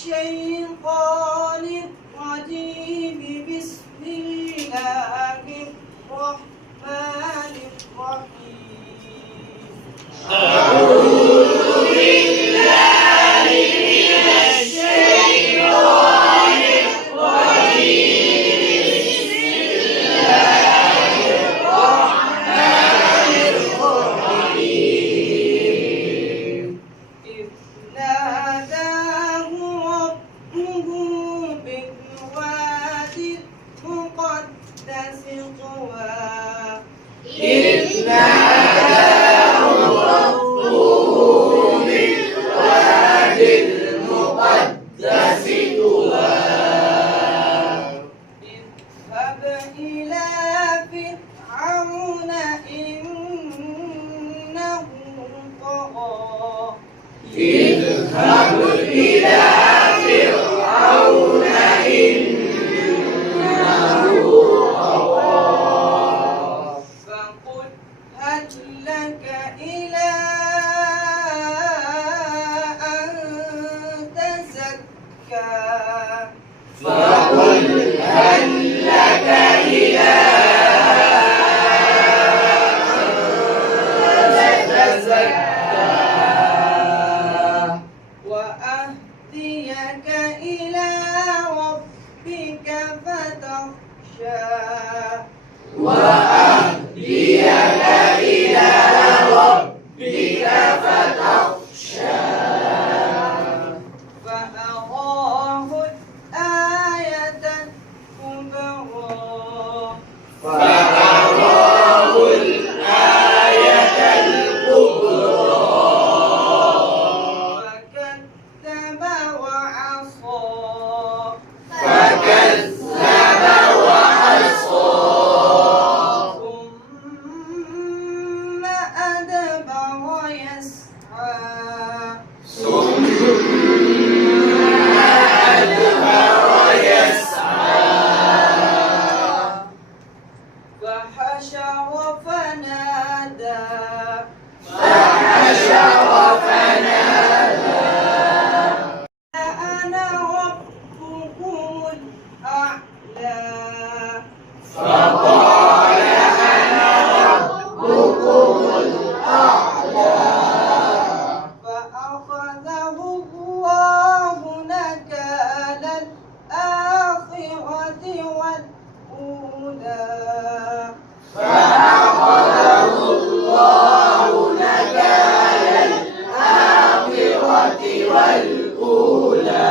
الشيطان الرجيم. بسم الله الرحمن الرحيم. أعوذ بالله من الشيطان الرجيم. بسم الله الرحمن الرحيم. إذ ناداه ربه بالوادي المقدس طوى. إذ ناداه ربه بالوادي المقدس طوى. اذهب إلى فرعون إنه طغى. اذهب إلى فرعون إنه طغى. فقل هل لك إلى أن تزكى. فقل هل لك إلى أن تزكى وأهديك إلى ربك فتخشى. وأهديك إلى ربك فتخشى. فأراه الآية الكبرى. فأراه الآية الكبرى. فكذب وعصى. فكذب وعصى. ثم أدبر يسعى. ثم أدبر يسعى. فحشر فنادى. فحشر فنادى. أنا ربكم الأعلى. فقال أنا ربكم الأعلى. فأخذه الله نكال الآخرة والأولى. فأخذه الله نكال الآخرة والأولى.